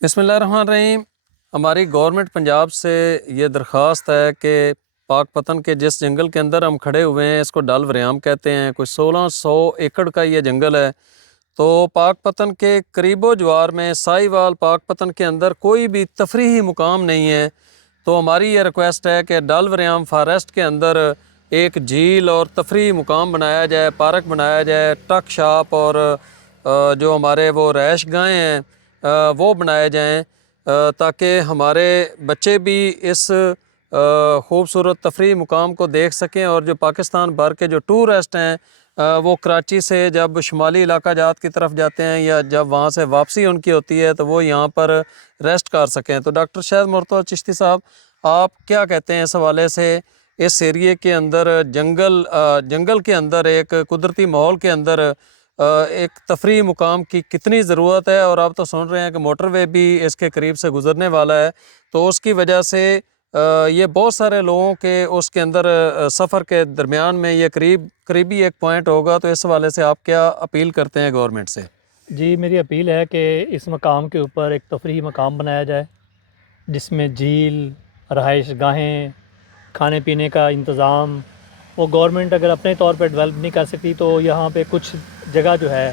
بسم اللہ الرحمن الرحیم۔ ہماری گورنمنٹ پنجاب سے یہ درخواست ہے کہ پاک پتن کے جس جنگل کے اندر ہم کھڑے ہوئے ہیں اس کو ڈل وریام کہتے ہیں، کوئی 1600 ایکڑ کا یہ جنگل ہے۔ تو پاک پتن کے قریب و جوار میں سائی وال پاک پتن کے اندر کوئی بھی تفریحی مقام نہیں ہے، تو ہماری یہ ریکویسٹ ہے کہ ڈل وریام فارسٹ کے اندر ایک جھیل اور تفریحی مقام بنایا جائے، پارک بنایا جائے، ٹرک شاپ اور جو ہمارے وہ رہائش گاہیں ہیں وہ بنائے جائیں، تاکہ ہمارے بچے بھی اس خوبصورت تفریحی مقام کو دیکھ سکیں، اور جو پاکستان بھر کے جو ٹورسٹ ہیں وہ کراچی سے جب شمالی علاقہ جات کی طرف جاتے ہیں یا جب وہاں سے واپسی ان کی ہوتی ہے تو وہ یہاں پر ریسٹ کر سکیں۔ تو ڈاکٹر شاہد مرتضیٰ چشتی صاحب، آپ کیا کہتے ہیں اس حوالے سے؟ اس ایریے کے اندر جنگل کے اندر ایک قدرتی ماحول کے اندر ایک تفریحی مقام کی کتنی ضرورت ہے، اور آپ تو سن رہے ہیں کہ موٹر وے بھی اس کے قریب سے گزرنے والا ہے، تو اس کی وجہ سے یہ بہت سارے لوگوں کے اس کے اندر سفر کے درمیان میں یہ قریبی ایک پوائنٹ ہوگا، تو اس حوالے سے آپ کیا اپیل کرتے ہیں گورنمنٹ سے؟ جی، میری اپیل ہے کہ اس مقام کے اوپر ایک تفریحی مقام بنایا جائے جس میں جھیل، رہائش گاہیں، کھانے پینے کا انتظام وہ گورنمنٹ اگر اپنے طور پہ ڈیولپ نہیں کر سکتی تو یہاں پہ کچھ جگہ جو ہے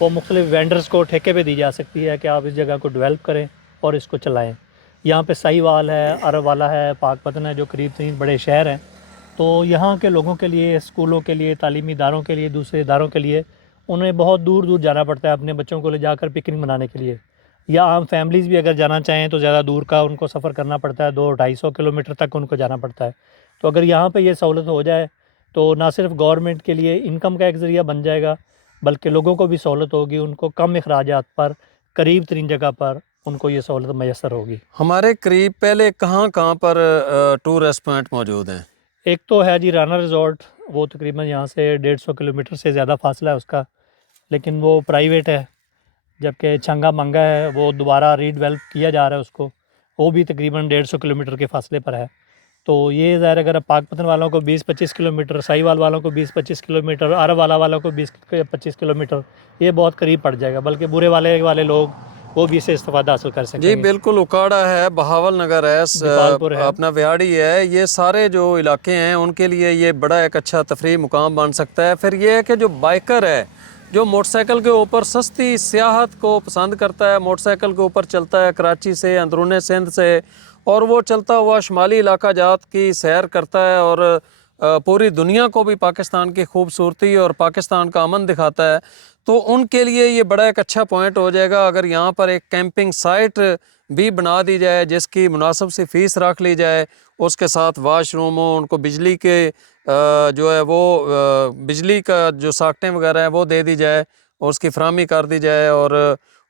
وہ مختلف وینڈرز کو ٹھیکے پہ دی جا سکتی ہے کہ آپ اس جگہ کو ڈیولپ کریں اور اس کو چلائیں۔ یہاں پہ سائی وال ہے، عرب والا ہے، پاک پتن ہے، جو قریب ترین بڑے شہر ہیں، تو یہاں کے لوگوں کے لیے، اسکولوں کے لیے، تعلیمی اداروں کے لیے، دوسرے اداروں کے لیے انہیں بہت دور دور جانا پڑتا ہے اپنے بچوں کو لے جا کر پکنک منانے کے لیے، یا عام فیملیز بھی اگر جانا چاہیں تو زیادہ دور کا ان کو سفر کرنا پڑتا ہے، 200-250 کلومیٹر تک ان کو جانا پڑتا ہے۔ تو اگر یہاں پہ یہ سہولت ہو جائے تو نہ صرف گورنمنٹ کے لیے انکم کا ایک ذریعہ بن جائے گا، بلکہ لوگوں کو بھی سہولت ہوگی، ان کو کم اخراجات پر قریب ترین جگہ پر ان کو یہ سہولت میسر ہوگی۔ ہمارے قریب پہلے کہاں پر ٹورسٹ پوائنٹ موجود ہیں؟ ایک تو ہے جی رانا ریزورٹ، وہ تقریباً یہاں سے 150 کلومیٹر سے زیادہ فاصلہ ہے اس کا، لیکن وہ پرائیویٹ ہے، جبکہ چھنگا منگا ہے وہ دوبارہ ری ڈیولپ کیا جا رہا ہے اس کو، وہ بھی تقریباً 150 کلومیٹر کے فاصلے پر ہے۔ تو یہ ظاہر اگر پاک پتن والوں کو 20-25 کلومیٹر، سائی وال والوں کو 20-25 کلومیٹر، عرب والا والوں کو 20-25 کلومیٹر، یہ بہت قریب پڑ جائے گا، بلکہ برے والے لوگ وہ بھی اس سے استفادہ حاصل کر سکیں جی گے۔ بالکل، اکاڑا ہے، بہاول نگر ہے، دیپال پور ہے۔ اپنا ویاڑی ہے، یہ سارے جو علاقے ہیں ان کے لیے یہ بڑا ایک اچھا تفریح مقام بن سکتا ہے۔ پھر یہ ہے کہ جو بائکر ہے، جو موٹر سائیکل کے اوپر سستی سیاحت کو پسند کرتا ہے، موٹر سائیکل کے اوپر چلتا ہے کراچی سے، اندرون سندھ سے، اور وہ چلتا ہوا شمالی علاقہ جات کی سیر کرتا ہے اور پوری دنیا کو بھی پاکستان کی خوبصورتی اور پاکستان کا امن دکھاتا ہے، تو ان کے لیے یہ بڑا ایک اچھا پوائنٹ ہو جائے گا اگر یہاں پر ایک کیمپنگ سائٹ بھی بنا دی جائے جس کی مناسب سی فیس رکھ لی جائے، اس کے ساتھ واش روم ہو، ان کو بجلی کے جو ہے وہ بجلی کا جو ساکٹیں وغیرہ ہیں وہ دے دی جائے اور اس کی فراہمی کر دی جائے، اور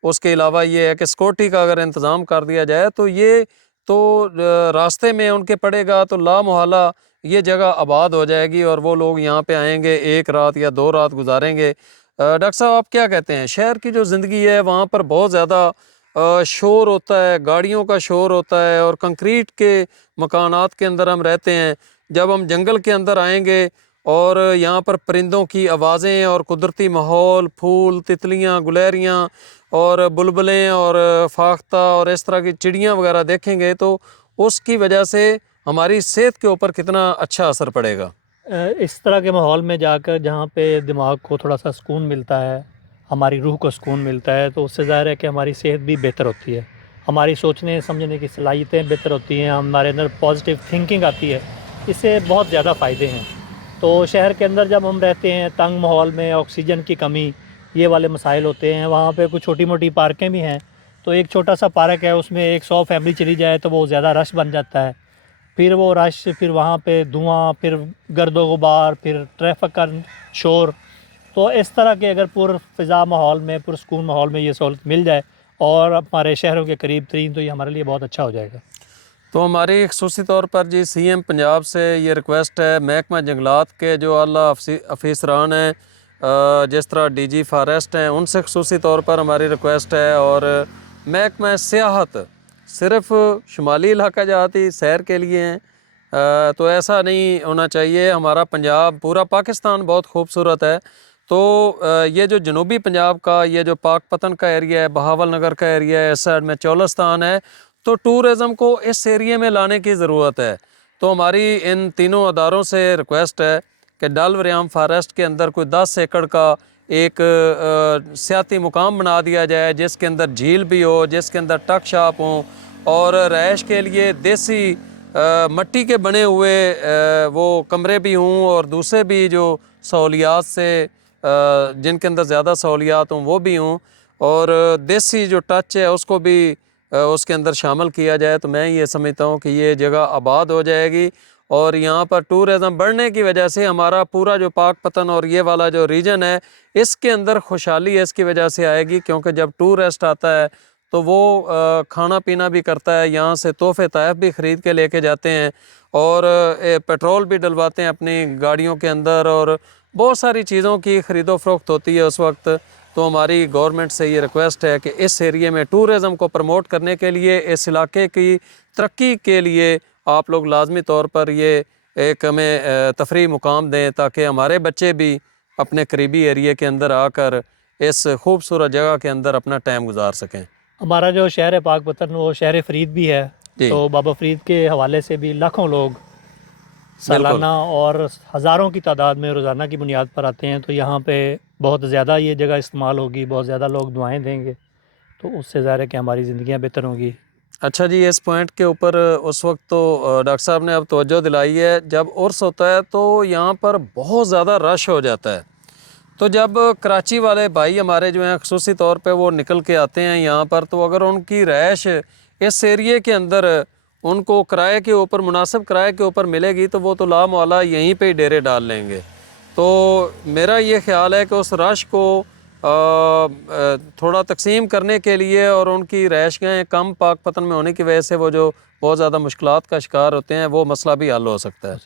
اس کے علاوہ یہ ہے کہ سیکورٹی کا اگر انتظام کر دیا جائے تو یہ تو راستے میں ان کے پڑے گا تو لا محالہ یہ جگہ آباد ہو جائے گی اور وہ لوگ یہاں پہ آئیں گے، 1 رات یا 2 رات گزاریں گے۔ ڈاکٹر صاحب آپ کیا کہتے ہیں؟ شہر کی جو زندگی ہے وہاں پر بہت زیادہ شور ہوتا ہے، گاڑیوں کا شور ہوتا ہے، اور کنکریٹ کے مکانات کے اندر ہم رہتے ہیں۔ جب ہم جنگل کے اندر آئیں گے اور یہاں پر پرندوں کی آوازیں اور قدرتی ماحول، پھول، تتلیاں، گلیریاں اور بلبلیں اور فاختہ اور اس طرح کی چڑیاں وغیرہ دیکھیں گے تو اس کی وجہ سے ہماری صحت کے اوپر کتنا اچھا اثر پڑے گا۔ اس طرح کے ماحول میں جا کر جہاں پہ دماغ کو تھوڑا سا سکون ملتا ہے، ہماری روح کو سکون ملتا ہے، تو اس سے ظاہر ہے کہ ہماری صحت بھی بہتر ہوتی ہے، ہماری سوچنے سمجھنے کی صلاحیتیں بہتر ہوتی ہیں، ہمارے اندر پازیٹیو تھنکنگ آتی ہے، اس سے بہت زیادہ فائدے ہیں۔ تو شہر کے اندر جب ہم رہتے ہیں تنگ ماحول میں، آکسیجن کی کمی، یہ والے مسائل ہوتے ہیں، وہاں پہ کچھ چھوٹی موٹی پارکیں بھی ہیں، تو ایک چھوٹا سا پارک ہے، اس میں 100 فیملی چلی جائے تو وہ زیادہ رش بن جاتا ہے، پھر وہ رش، پھر وہاں پہ دھواں، پھر گرد و غبار، پھر ٹریفک کا شور، تو اس طرح کے اگر پر فضا ماحول میں، پرسکون ماحول میں یہ سہولت مل جائے اور ہمارے شہروں کے قریب ترین، تو یہ ہمارے لیے بہت اچھا ہو جائے گا۔ تو ہماری خصوصی طور پر جی سی ایم پنجاب سے یہ ریکویسٹ ہے، محکمہ جنگلات کے جو اعلیٰ افیسران ہیں، جس طرح ڈی جی فارسٹ ہیں، ان سے خصوصی طور پر ہماری ریکویسٹ ہے، اور محکمہ سیاحت صرف شمالی علاقہ جاتی سیر کے لیے ہیں، تو ایسا نہیں ہونا چاہیے۔ ہمارا پنجاب، پورا پاکستان بہت خوبصورت ہے، تو یہ جو جنوبی پنجاب کا یہ جو پاک پتن کا ایریا ہے، بہاول نگر کا ایریا ہے، اس سائڈ میں چولستان ہے، تو ٹورزم کو اس ایریے میں لانے کی ضرورت ہے۔ تو ہماری ان تینوں اداروں سے ریکویسٹ ہے کہ ڈل وریام فارسٹ کے اندر کوئی 10 ایکڑ کا ایک سیاحتی مقام بنا دیا جائے، جس کے اندر جھیل بھی ہو، جس کے اندر ٹک شاپ ہوں، اور رہائش کے لیے دیسی مٹی کے بنے ہوئے وہ کمرے بھی ہوں، اور دوسرے بھی جو سہولیات سے جن کے اندر زیادہ سہولیات ہوں وہ بھی ہوں، اور دیسی جو ٹچ ہے اس کو بھی اس کے اندر شامل کیا جائے۔ تو میں یہ سمجھتا ہوں کہ یہ جگہ آباد ہو جائے گی، اور یہاں پر ٹورزم بڑھنے کی وجہ سے ہمارا پورا جو پاک پتن اور یہ والا جو ریجن ہے اس کے اندر خوشحالی اس کی وجہ سے آئے گی، کیونکہ جب ٹورسٹ آتا ہے تو وہ کھانا پینا بھی کرتا ہے، یہاں سے تحفے تحائف بھی خرید کے لے کے جاتے ہیں، اور پیٹرول بھی ڈلواتے ہیں اپنی گاڑیوں کے اندر، اور بہت ساری چیزوں کی خرید و فروخت ہوتی ہے اس وقت۔ تو ہماری گورنمنٹ سے یہ ریکویسٹ ہے کہ اس ایریے میں ٹورزم کو پروموٹ کرنے کے لیے، اس علاقے کی ترقی کے لیے آپ لوگ لازمی طور پر یہ ایک ہمیں تفریح مقام دیں، تاکہ ہمارے بچے بھی اپنے قریبی ایریے کے اندر آ کر اس خوبصورت جگہ کے اندر اپنا ٹائم گزار سکیں۔ ہمارا جو شہر ہے پاک پتن وہ شہر فرید بھی ہے، جی تو بابا فرید کے حوالے سے بھی لاکھوں لوگ سالانہ اور ہزاروں کی تعداد میں روزانہ کی بنیاد پر آتے ہیں، تو یہاں پہ بہت زیادہ یہ جگہ استعمال ہوگی، بہت زیادہ لوگ دعائیں دیں گے، تو اس سے ظاہر ہے کہ ہماری زندگیاں بہتر ہوں گی۔ اچھا جی، اس پوائنٹ کے اوپر اس وقت تو ڈاکٹر صاحب نے اب توجہ دلائی ہے، جب عرس ہوتا ہے تو یہاں پر بہت زیادہ رش ہو جاتا ہے، تو جب کراچی والے بھائی ہمارے جو ہیں خصوصی طور پہ وہ نکل کے آتے ہیں یہاں پر، تو اگر ان کی رہائش اس ایریے کے اندر ان کو کرائے کے اوپر، مناسب کرائے کے اوپر ملے گی، تو وہ تو لا محالہ یہیں پہ ہی ڈیرے ڈال لیں گے۔ تو میرا یہ خیال ہے کہ اس رش کو تھوڑا تقسیم کرنے کے لیے، اور ان کی رہائش گاہیں کم پاک پتن میں ہونے کی وجہ سے وہ جو بہت زیادہ مشکلات کا شکار ہوتے ہیں، وہ مسئلہ بھی حل ہو سکتا ہے۔